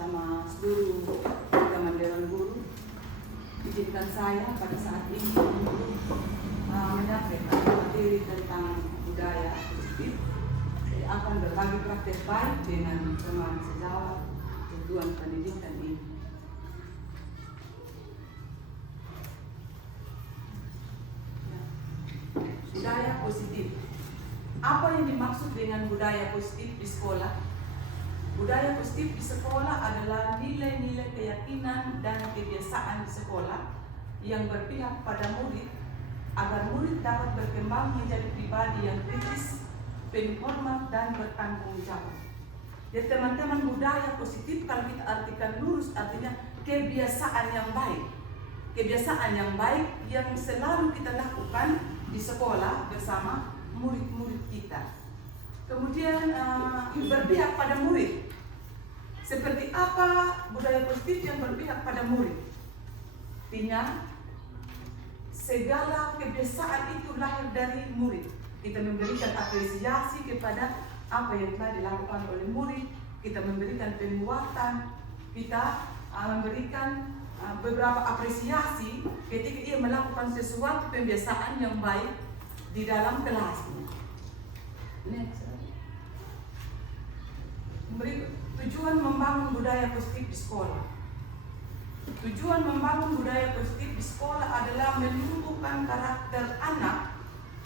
bersama seluruh teman Dewan Guru. Izinkan saya pada saat ini untuk menyampaikan materi tentang budaya positif. Saya akan berbagi praktek baik dengan teman sejawat tujuan pendidikan ini. Budaya positif. Apa yang dimaksud dengan budaya positif di sekolah? Budaya positif di sekolah adalah nilai-nilai keyakinan dan kebiasaan di sekolah yang berpihak pada murid agar murid dapat berkembang menjadi pribadi yang kritis, penghormat dan bertanggung jawab. Jadi teman-teman, budaya positif kalau kita artikan lurus artinya kebiasaan yang baik. Kebiasaan yang baik yang selalu kita lakukan di sekolah bersama murid-murid kita. Kemudian berpihak pada murid. Seperti apa budaya positif yang berpihak pada murid? Artinya segala kebiasaan itu lahir dari murid. Kita memberikan apresiasi kepada apa yang telah dilakukan oleh murid. Kita memberikan penguatan. Kita memberikan beberapa apresiasi ketika ia melakukan sesuatu kebiasaan yang baik di dalam kelasnya. Next. Tujuan membangun budaya positif di sekolah. Tujuan membangun budaya positif di sekolah adalah menumbuhkan karakter anak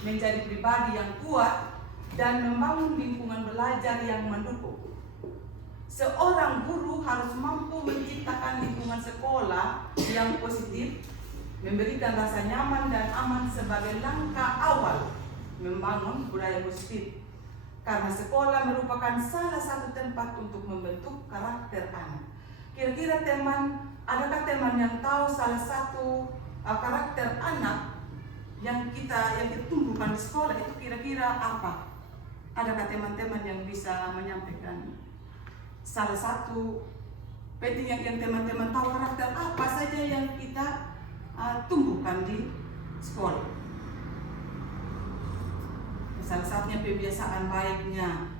menjadi pribadi yang kuat dan membangun lingkungan belajar yang mendukung. Seorang guru harus mampu menciptakan lingkungan sekolah yang positif, memberikan rasa nyaman dan aman sebagai langkah awal membangun budaya positif. Karena sekolah merupakan salah satu tempat untuk membentuk karakter anak. Kira-kira teman, adakah teman yang tahu salah satu karakter anak yang kita tumbuhkan di sekolah itu kira-kira apa? Adakah teman-teman yang bisa menyampaikan salah satu penting yang teman-teman tahu karakter apa saja yang kita tumbuhkan di sekolah? Salah satunya kebiasaan baiknya,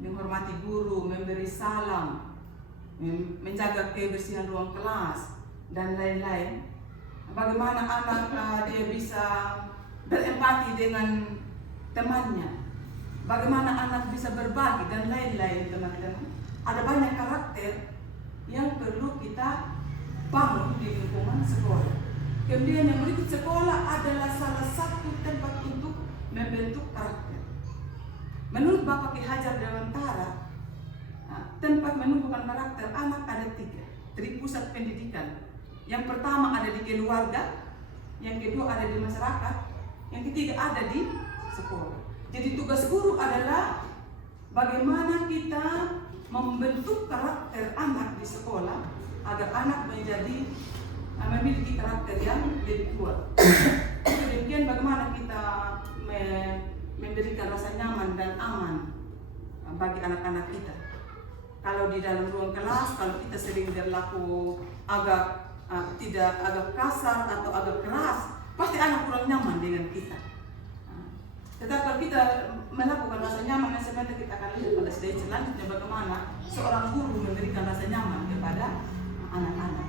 menghormati guru, memberi salam, menjaga kebersihan ruang kelas, dan lain-lain. Bagaimana anak dia bisa berempati dengan temannya, bagaimana anak bisa berbagi, dan lain-lain, teman-teman. Ada banyak karakter yang perlu kita bangun di lingkungan sekolah. Kemudian yang berikut, sekolah adalah salah satu tempat untuk membentuk karakter. Menurut Bapak Ki Hajar Dewantara, tempat menumbuhkan karakter anak ada 3 dari pusat pendidikan. Yang pertama ada di keluarga, yang kedua ada di masyarakat, yang ketiga ada di sekolah. Jadi tugas guru adalah bagaimana kita membentuk karakter anak di sekolah agar anak menjadi memiliki karakter yang lebih kuat. Kemudian bagaimana kita memberikan rasa nyaman dan aman bagi anak-anak kita. Kalau di dalam ruang kelas, kalau kita sering berlaku agak kasar atau agak keras, pasti anak kurang nyaman dengan kita. Tetapi kalau kita melakukan rasa nyaman, sebenarnya kita akan lihat pada stage selanjutnya bagaimana seorang guru memberikan rasa nyaman kepada anak-anak.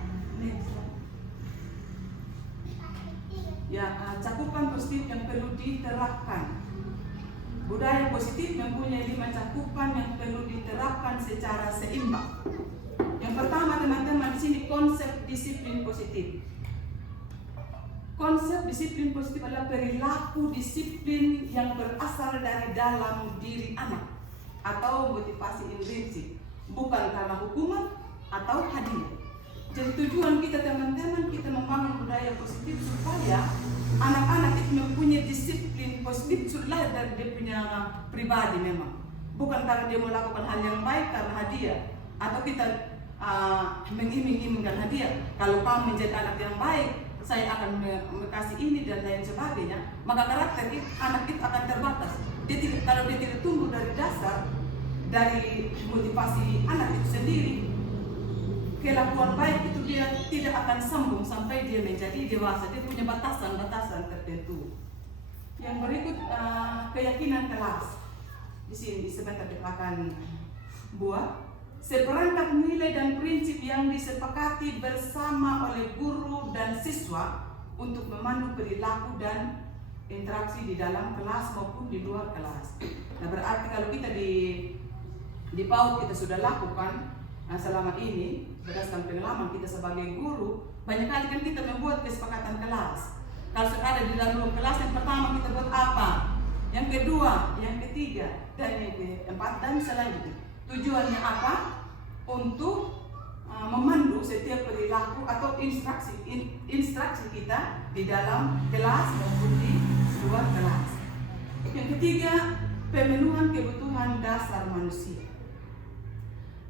Cakupan positif yang perlu diterapkan. Budaya positif mempunyai 5 cakupan yang perlu diterapkan secara seimbang. Yang pertama, teman-teman, di sini konsep disiplin positif. Konsep disiplin positif adalah perilaku disiplin yang berasal dari dalam diri anak atau motivasi intrinsik, bukan karena hukuman atau hadiah. Jadi tujuan kita, teman-teman, kita membangun budaya positif supaya anak-anak itu mempunyai disiplin positif sudah dari dia punya pribadi memang. Bukan karena dia melakukan hal yang baik karena hadiah atau kita mengiming-imingkan hadiah. Kalau kamu menjadi anak yang baik, saya akan kasih ini dan lain sebagainya. Maka karakter anak itu akan terbatas. Kalau dia tidak tumbuh dari dasar, dari motivasi anak itu sendiri, kelakuan baik itu dia tidak akan sambung sampai dia menjadi dewasa. Dia punya batasan-batasan tertentu. Yang berikut keyakinan kelas. Di sini sebentar di belakang buah. seperangkat nilai dan prinsip yang disepakati bersama oleh guru dan siswa untuk memandu perilaku dan interaksi di dalam kelas maupun di luar kelas. Nah, berarti kalau kita di PAUD kita sudah lakukan selama ini berdasarkan pengalaman kita sebagai guru, banyak kali kan kita membuat kesepakatan kelas. Kalau sudah ada di dalam kelas, yang pertama kita buat apa, yang kedua, yang ketiga, dan yang keempat dan selanjutnya. Tujuannya apa? Untuk memandu setiap perilaku atau instruksi kita di dalam kelas maupun di luar kelas. Yang ketiga, pemenuhan kebutuhan dasar manusia.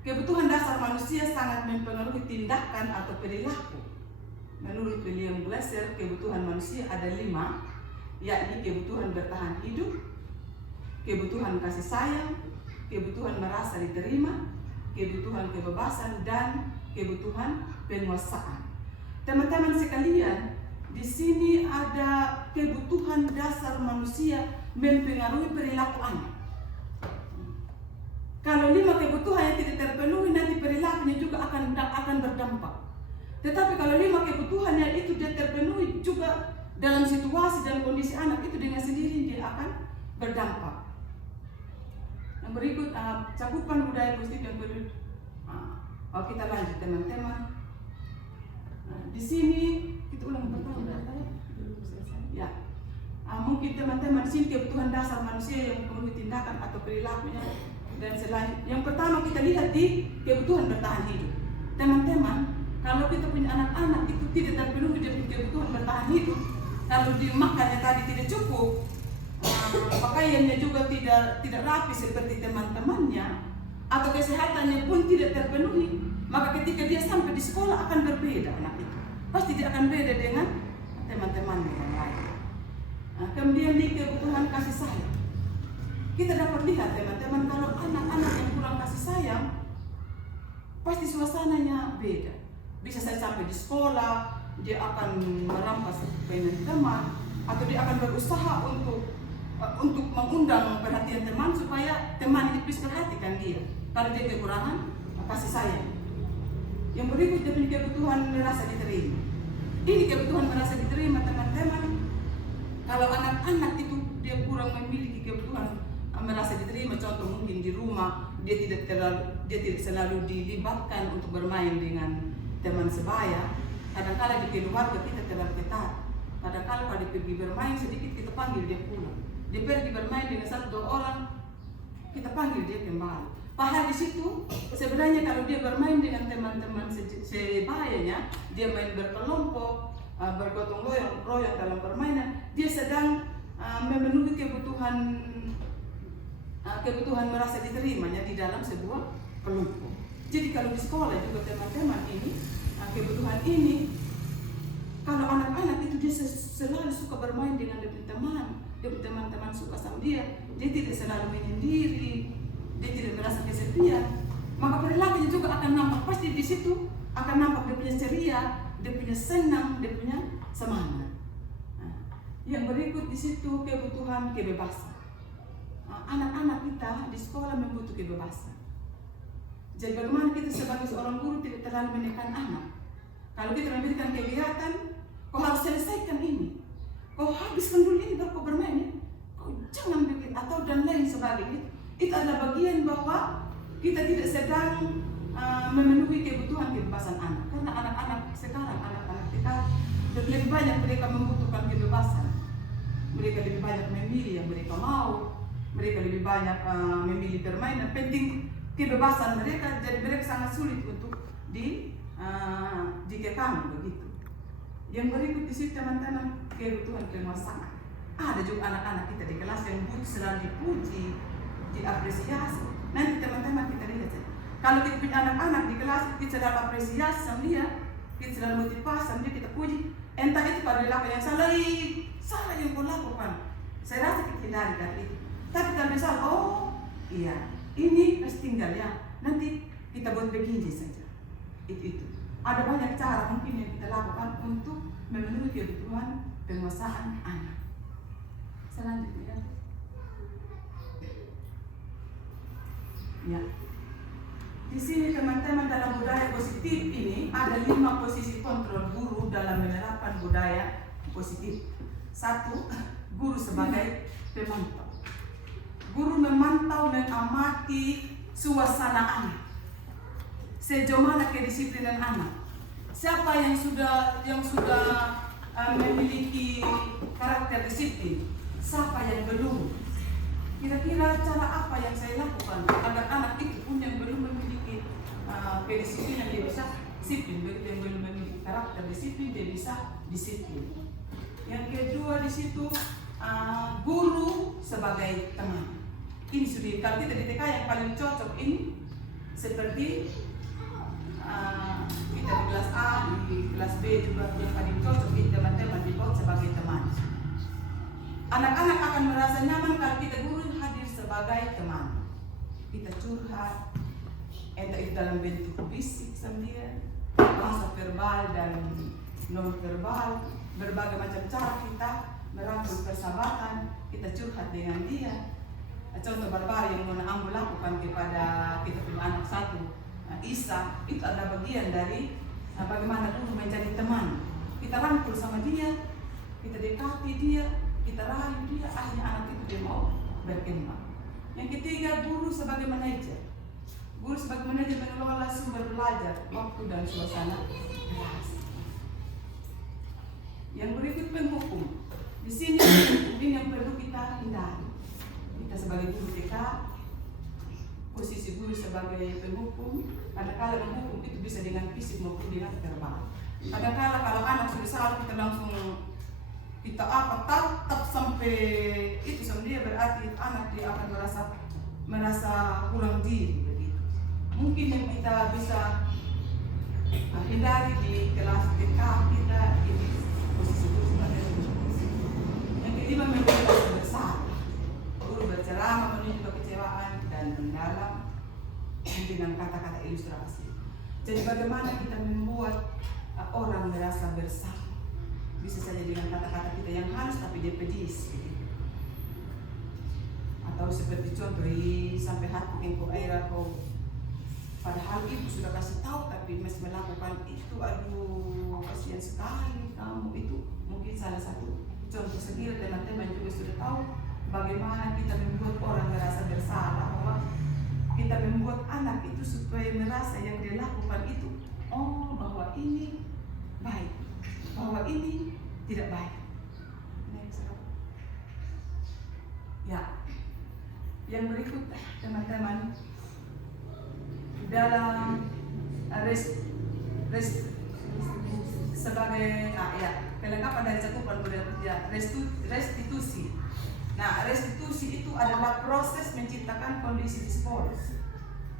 Kebutuhan dasar manusia sangat mempengaruhi tindakan atau perilaku. Menurut William Glasser, kebutuhan manusia ada 5, yakni kebutuhan bertahan hidup, kebutuhan kasih sayang, kebutuhan merasa diterima, kebutuhan kebebasan, dan kebutuhan penguasaan. Teman-teman sekalian, di sini ada kebutuhan dasar manusia mempengaruhi perilaku anak. Kalau 5 kebutuhan yang tidak terpenuhi, nanti perilakunya juga akan berdampak. Tetapi kalau 5 kebutuhan yang itu tidak terpenuhi juga dalam situasi dan kondisi anak itu dengan sendiri dia akan berdampak. Yang berikut cakupan budaya positif yang perlu kita lanjut teman-teman. Di sini kita ulang pertama ya. Mungkin teman-teman di sini kebutuhan dasar manusia yang mempengaruhi tindakan atau perilakunya dan selanjutnya. Yang pertama kita lihat di kebutuhan bertahan hidup. Teman-teman, kalau kita punya anak-anak itu tidak terpenuhi dengan kebutuhan bertahan hidup, kalau dimakannya tadi tidak cukup, pakaiannya juga tidak rapi seperti teman-temannya, atau kesehatannya pun tidak terpenuhi, maka ketika dia sampai di sekolah akan berbeda anak itu. Pasti dia akan beda dengan teman-temannya yang lain. Kemudian di kebutuhan kasih sayang. Kita dapat lihat teman-teman, kalau anak-anak yang kurang kasih sayang, pasti suasananya beda. Bisa saya sampai di sekolah, dia akan merampas mainan teman, atau dia akan berusaha untuk mengundang perhatian teman supaya teman itu bisa perhatikan dia. Kalau dia kekurangan kasih sayang. Yang berikut dia punya kebutuhan merasa diterima. Ini kebutuhan merasa diterima teman-teman. Kalau anak-anak itu dia kurang memiliki kebutuhan merasa diterima, contoh mungkin di rumah dia tidak selalu dilibatkan untuk bermain dengan teman sebaya. Kadang-kadang di keluarga kita terlalu ketat. Kadang-kadang kalau dia pergi bermain sedikit kita panggil dia pulang. Dia pergi bermain dengan 1-2 orang, kita panggil dia kembali. Padahal di situ sebenarnya kalau dia bermain dengan teman-teman sebayanya, dia main berkelompok, bergotong royong dalam permainan, dia sedang memenuhi kebutuhan merasa diterimanya di dalam sebuah kelompok. Jadi kalau di sekolah juga teman-teman ini, kebutuhan ini, kalau anak-anak itu dia selalu suka bermain dengan teman-teman suka sama dia tidak selalu menyendiri, dia tidak merasa kesepian, maka perilakunya juga akan nampak, pasti di situ akan nampak dia punya ceria, dia punya senang, dia punya semangat. Yang berikut di situ kebutuhan kebebasan. Anak-anak kita di sekolah membutuhkan kebebasan. Jadi bagaimana kita sebagai seorang guru tidak terlalu menekan anak. Kalau kita memberikan kegiatan, kau harus selesaikan ini, kau habiskan dulu ini baru kau bermain ya. Kau jangan bikin atau dan lain sebagainya. Itu adalah bagian bahwa kita tidak sedang memenuhi kebutuhan kebebasan anak. Karena anak-anak sekarang, anak-anak kita lebih banyak mereka membutuhkan kebebasan. Mereka lebih banyak memilih yang mereka mau. Mereka lebih banyak memilih permainan. Penting kebebasan mereka, jadi mereka sangat sulit untuk dikekang begitu. Yang berikut di sini teman-teman, kebutuhan penguasaan. Ada juga anak-anak kita di kelas yang butuh selalu dipuji, diapresiasi. Nanti teman-teman kita lihat saja. Kalau kita punya anak-anak di kelas, kita selalu apresiasi sama dia, kita selalu motivasi sama dia, kita puji. Entah itu pada perilaku yang salah yang kau lakukan, saya rasa kita hindari dari itu. Tapi kalau misal, oh iya, ini harus tinggal ya, nanti kita buat begini saja. Itu. Ada banyak cara mungkin yang kita lakukan untuk memenuhi kebutuhan penguasaan anak. Selanjutnya, ya. Di Di sini teman-teman, dalam budaya positif ini ada 5 posisi kontrol guru dalam menerapkan budaya positif. 1. Guru sebagai pemantau. Guru memantau, mengamati suasana anak. Sejauh mana kedisiplinan anak. Siapa yang sudah memiliki karakter disiplin, siapa yang belum. Kira-kira cara apa yang saya lakukan agar anak itu pun yang belum memiliki kedisiplinan dia bisa disiplin, begitu yang belum memiliki karakter disiplin dia bisa disiplin. Yang kedua di situ guru sebagai teman. Ini sudah kalau kita di TK yang paling cocok ini seperti kita di kelas A, di kelas B juga yang paling cocok ini teman-teman dibuat sebagai teman. Anak-anak akan merasa nyaman kalau kita guru hadir sebagai teman. Kita curhat, entah itu dalam bentuk fisik sendiri, bahasa verbal dan non verbal, berbagai macam cara kita merangkul persahabatan, kita curhat dengan dia. Contoh barbar yang Nona Ambo lakukan kepada kita punya anak satu, Isa, itu adalah bagian dari bagaimana guru menjadi teman. Kita rangkul sama dia, kita dekati dia, kita rayu dia, akhirnya anak itu dia mau berkembang. Yang ketiga, guru sebagai manajer. Guru sebagai manajer mengelola sumber belajar, waktu dan suasana kelas. Yang berikut penghukum. Di sini ini yang perlu kita hindari. Kita sebagai guru TK, posisi guru sebagai penghukum, kadang-kala menghukum itu bisa dengan fisik maupun dengan verbal. Kadang-kala kalau anak sudah salah kita langsung kita tatap sampai itu sendiri, berarti anak dia akan merasa kurang diri begitu. Mungkin yang kita bisa hindari di kelas TK kita ini posisi guru sebagai penghukum. Yang kelima, memberi rasa bersalah. Guru berceramah menunjukkan kekecewaan dan mendalam dengan kata-kata ilustrasi. Jadi bagaimana kita membuat orang merasa bersalah? Bisa saja dengan kata-kata kita yang halus tapi dia pedis gitu. Atau seperti contoh, sampai hati engkau air aku, padahal ibu sudah kasih tahu tapi masih melakukan itu. Aduh, kasihan sekali kamu. Itu mungkin salah satu contoh. Sekiranya teman-teman juga sudah tahu bagaimana kita membuat orang merasa bersalah, bahwa kita membuat anak itu supaya merasa yang dia lakukan itu, oh bahwa ini baik, bahwa ini tidak baik. Ya, yang berikut teman-teman, dalam sebagai kelengkapan dari cakupan budaya restitusi. Nah, restitusi itu adalah proses menciptakan kondisi di sekolah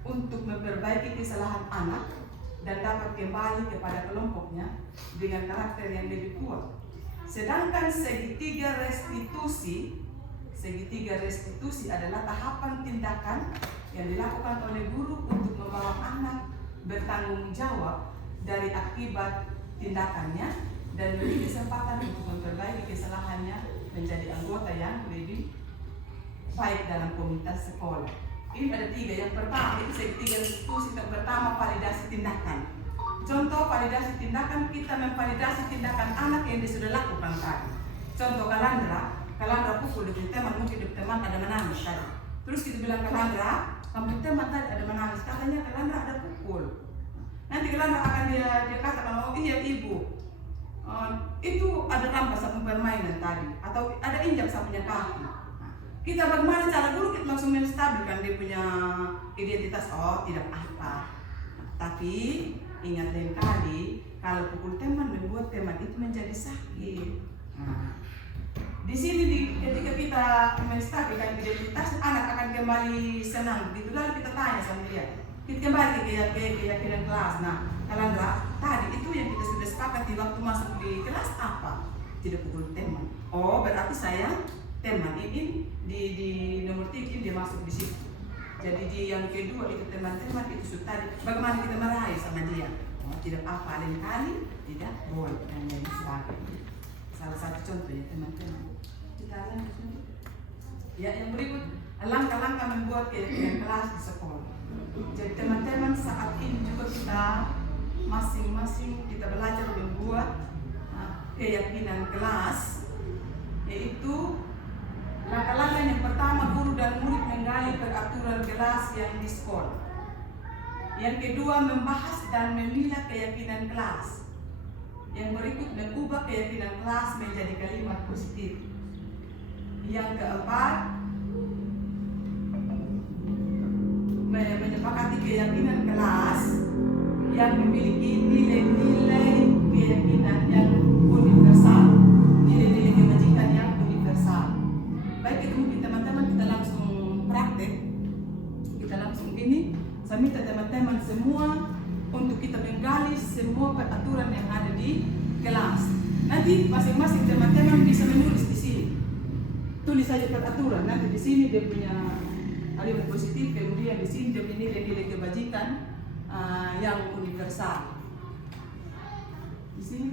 untuk memperbaiki kesalahan anak dan dapat kembali kepada kelompoknya dengan karakter yang lebih kuat. Sedangkan segitiga restitusi adalah tahapan tindakan yang dilakukan oleh guru untuk membawa anak bertanggung jawab dari akibat tindakannya dan memberi kesempatan untuk memperbaiki kesalahannya menjadi anggota yang lebih baik dalam komunitas sekolah. Ini ada 3. Yang pertama itu segitiga restitusi. Yang pertama, validasi tindakan. Contoh validasi tindakan, kita memvalidasi tindakan anak yang dia sudah lakukan tadi. Contoh Kalandra pukul di teman, mungkin di teman ada menangis tadi. Terus kita bilang Kalandra, kamu teman tadi ada menangis, katanya Kalandra ada pukul. Nanti Kalandra akan dia katakan, oh iya ibu, itu ada rampas sama permainan tadi, atau ada injak sama punya kaki. Kita bagaimana cara dulu kita langsung menstabilkan dia punya identitas, oh tidak apa. Tapi ingat lain kali, kalau pukul teman membuat teman itu menjadi sakit. Nah, di sini ketika kita menstabilkan identitas, anak akan kembali senang. Begitu lalu kita tanya sama dia, kita kembali ke keyakinan kelas. Nah, Kalandra, tadi itu yang kita sudah sepakati waktu masuk di kelas apa? Tidak pukul teman. Oh, berarti saya teman ini di nomor 3 dia masuk di situ. Jadi di yang kedua itu teman-teman itu tadi bagaimana kita meraih sama dia. Oh, tidak apa, lain kali tidak boleh dan lain sebagainya. Salah satu contoh ya teman-teman. Kita lanjut. Ya, yang berikut langkah-langkah membuat keyakinan kelas di sekolah. Jadi teman-teman, saat ini juga kita masing-masing kita belajar membuat keyakinan kelas, yaitu langkah-langkah yang pertama, guru dan murid menggali peraturan kelas yang diskon. Yang kedua, membahas dan memilah keyakinan kelas. Yang berikut, mengubah keyakinan kelas menjadi kalimat positif. Yang keempat, menyepakati keyakinan kelas yang memiliki nilai-nilai keyakinan yang universal, nilai-nilai kebajikan yang universal. Baik, itu mungkin teman-teman, kita langsung praktek. Kita langsung ini, saya minta teman-teman semua untuk kita menggali semua peraturan yang ada di kelas. Nanti masing-masing teman-teman bisa menulis di sini. Tulis saja peraturan. Nanti di sini dia punya kalimat positif, kemudian di sini dia punya nilai-nilai kebajikan yang universal. Di sini.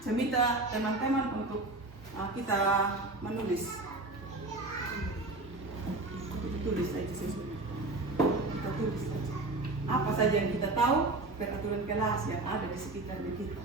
Saya minta teman-teman untuk kita menulis. Kita tulis saja sesuatu. Kita tulis saja. Apa saja yang kita tahu, peraturan kelas yang ada di sekitar kita.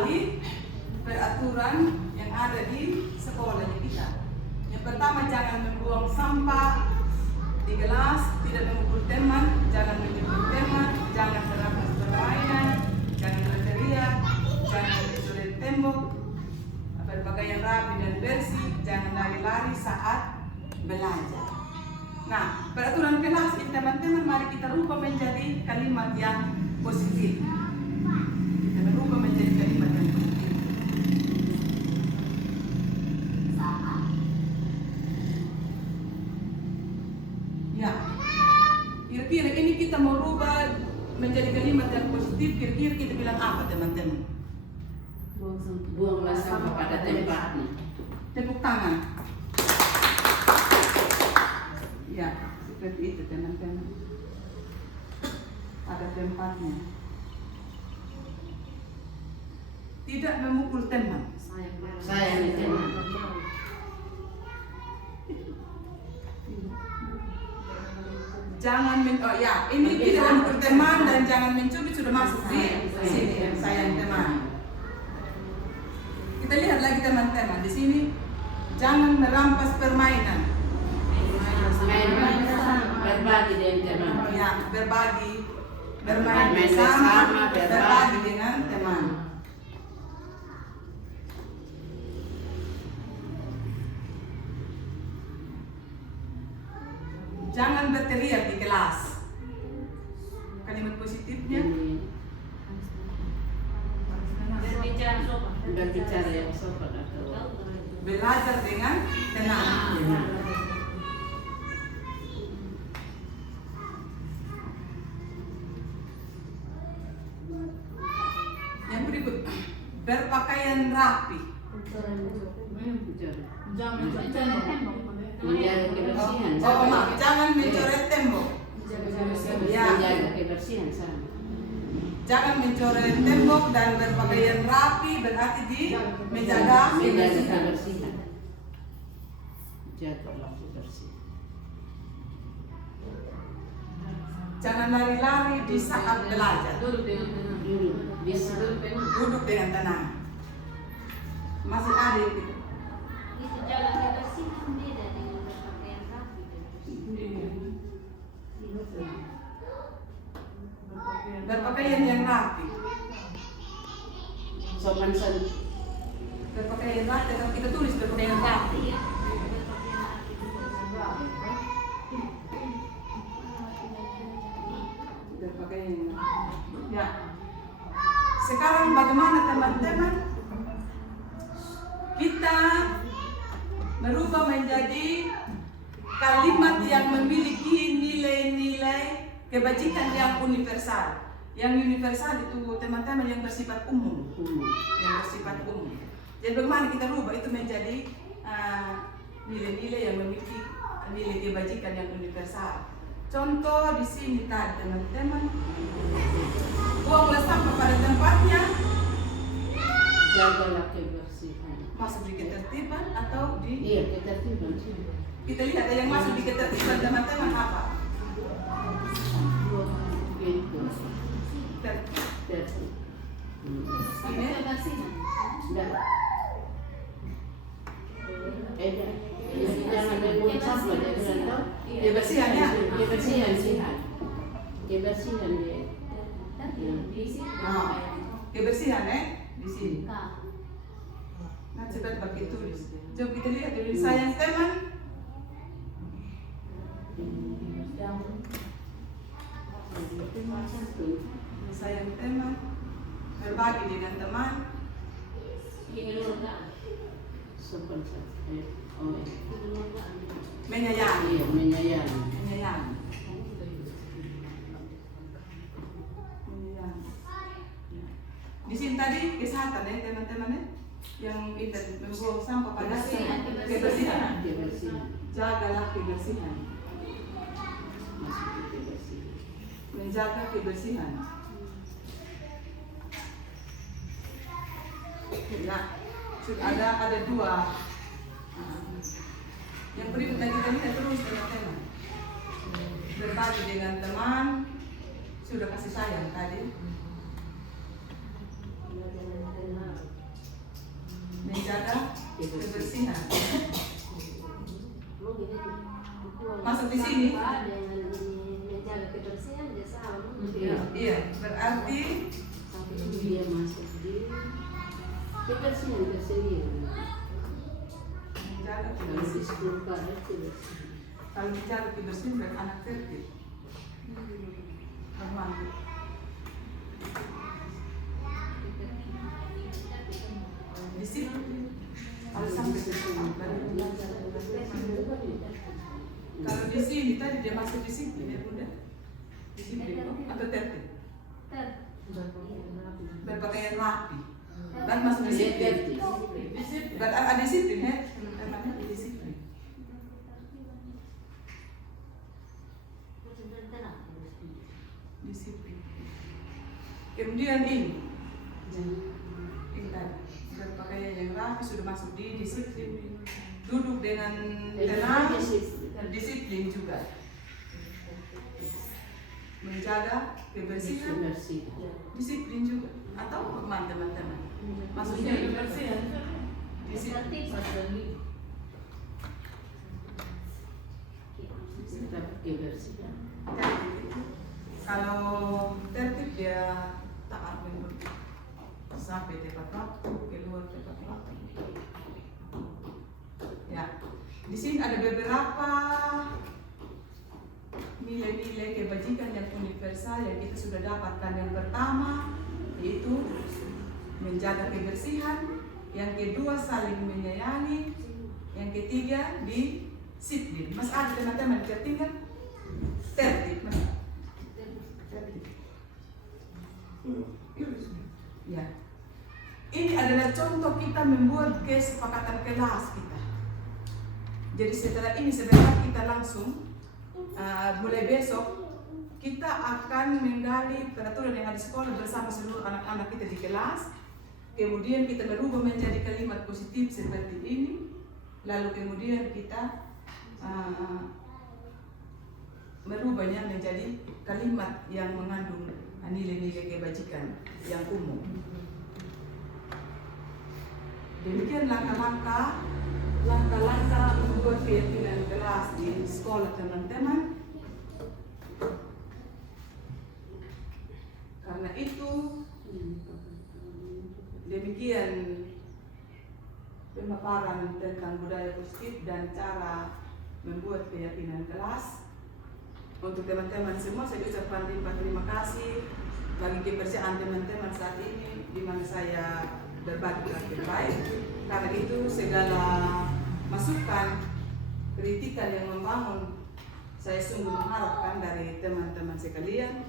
kembali peraturan yang ada di sekolah kita. Yang pertama, jangan membuang sampah di kelas, tidak memukul teman, jangan menyebut teman, jangan merampas permainan, jangan berteriak, jangan mencoret tembok, berpakaian rapi dan bersih, jangan lari-lari saat belajar. Nah, peraturan kelas ini teman-teman, mari kita rubah menjadi kalimat yang positif. Kita merubah menjadi kalimat yang positif. Ya, kira-kira ini kita mau rubah menjadi kalimat yang positif. Kira-kira kita bilang apa, teman-teman? Buanglah sampah pada tempatnya. Tepuk tangan. Ya, seperti itu teman-teman. Ada tempatnya. Tidak memukul teman. Sayang teman. Jangan ini tidak memukul teman dan jangan mencubit sudah masuk di sini. Sayang teman. Kita lihat lagi teman-teman di sini. Jangan merampas permainan. Berbagi dengan teman. Ya, berbagi, bermain Bermain bersama, bersama, berbagi dengan teman. Jangan berteriak di kelas. Kalimat positifnya. Berbicara yang sopan atau Belajar dengan tenang. Yang berikut, berpakaian rapi. menjaga kebersihan. Jangan mencoret tembok. Menjaga kebersihan sama. Jangan mencoret tembok dan berpakaian rapi berarti di menjaga kebersihan. Jagalah kebersihan. Jangan lari-lari di saat belajar. Duduk dengan tenang. Masih ada yang gitu. Itu jaga kebersihan beda dengan berpakaian rapi. Berpakaian yang rapi. Sopan santun. Berpakaian rapi, kalau kita tulis berpakaian rapi. Iya. Berpakaian yang rapi. Ya. Sekarang bagaimana teman-teman? Kita merubah menjadi kalimat yang memiliki nilai-nilai kebajikan yang universal. Yang universal itu teman-teman yang bersifat umum. Yang bersifat umum. Jadi bagaimana kita rubah itu menjadi nilai-nilai yang memiliki nilai kebajikan yang universal. Contoh di sini tadi teman-teman, buanglah sampah pada tempatnya. Jagalah kebersihan. Masuk di ketertiban atau di? Iya, ketertiban sih. Kita lihat yang masuk di ketertiban teman-teman apa? Gitu. Tertib. Ini? Kebersihan. Enggak. Jangan membuang sampah, jangan tahu. Kebersihan ya? Kebersihan sihan. Kebersihan dia. Kebersihan di sini. Kak. Nah, coba pakai tulis. Coba kita lihat dulu. Sayang teman. Sayang teman. Berbagi dengan teman. Sopan santun. Oh, Menyayangi. iya, menyayangi. Menyayangi. Menyayangi. Di sini tadi kesehatan ya teman-teman ya. Yang kita membuang sampah pada kebersihan. Kebersihan. Jagalah kebersihan. Masuk ke kebersihan. Menjaga kebersihan. Ya, sudah ada dua. Yang berikutnya kita lihat terus teman-teman. Berbagi dengan teman. Sudah kasih sayang tadi. sini. Dengan menjaga kebersihan dia sama. Iya, berarti Dia masuk di kebersihan tersendiri. menjaga Kalau di kebersihan. sekolah kebersihan. Kalau menjaga kebersihan berarti anak tertib. Mandi. Disiplin. Kalau sampai ke sini, kalau di sini tadi dia masuk disiplin ya bunda, disiplin atau tertib, berpakaian rapi, dan masuk disiplin. Ada disiplin ya, namanya disiplin. Disiplin. Kemudian ini tadi berpakaian yang rapi sudah masuk di disiplin. Duduk dengan tenang, disiplin juga. Menjaga kebersihan, disiplin juga. Atau bagaimana teman-teman? Maksudnya kebersihan, disiplin. Tetap kebersihan. Kalau tertib dia taat menurut sampai tepat waktu, keluar tepat waktu. Ya, di sini ada beberapa nilai-nilai kebajikan yang universal yang kita sudah dapatkan. Yang pertama yaitu menjaga kebersihan, yang kedua saling menyayangi, yang ketiga disiplin. Mas ada teman-teman ketiga tertib, mas. Tertib. Ya, ini adalah contoh kita membuat kesepakatan kelas kita. Jadi setelah ini sebentar kita langsung mulai besok kita akan menggali peraturan yang ada di sekolah bersama seluruh anak-anak kita di kelas. Kemudian kita merubah menjadi kalimat positif seperti ini. Lalu kemudian kita merubahnya menjadi kalimat yang mengandung nilai-nilai kebajikan yang umum. Demikian langkah-langkah membuat keyakinan kelas di sekolah teman-teman. Karena itu demikian pemaparan tentang budaya positif dan cara membuat keyakinan kelas. Untuk teman-teman semua saya ucapkan terima kasih bagi kebersihan teman-teman saat ini di mana saya berbagi yang baik. Karena itu segala masukan, kritikan yang membangun saya sungguh mengharapkan dari teman-teman sekalian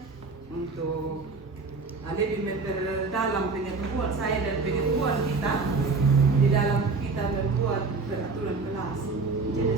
untuk lebih memperdalam pengetahuan saya dan pengetahuan kita di dalam kita membuat peraturan kelas. Jadi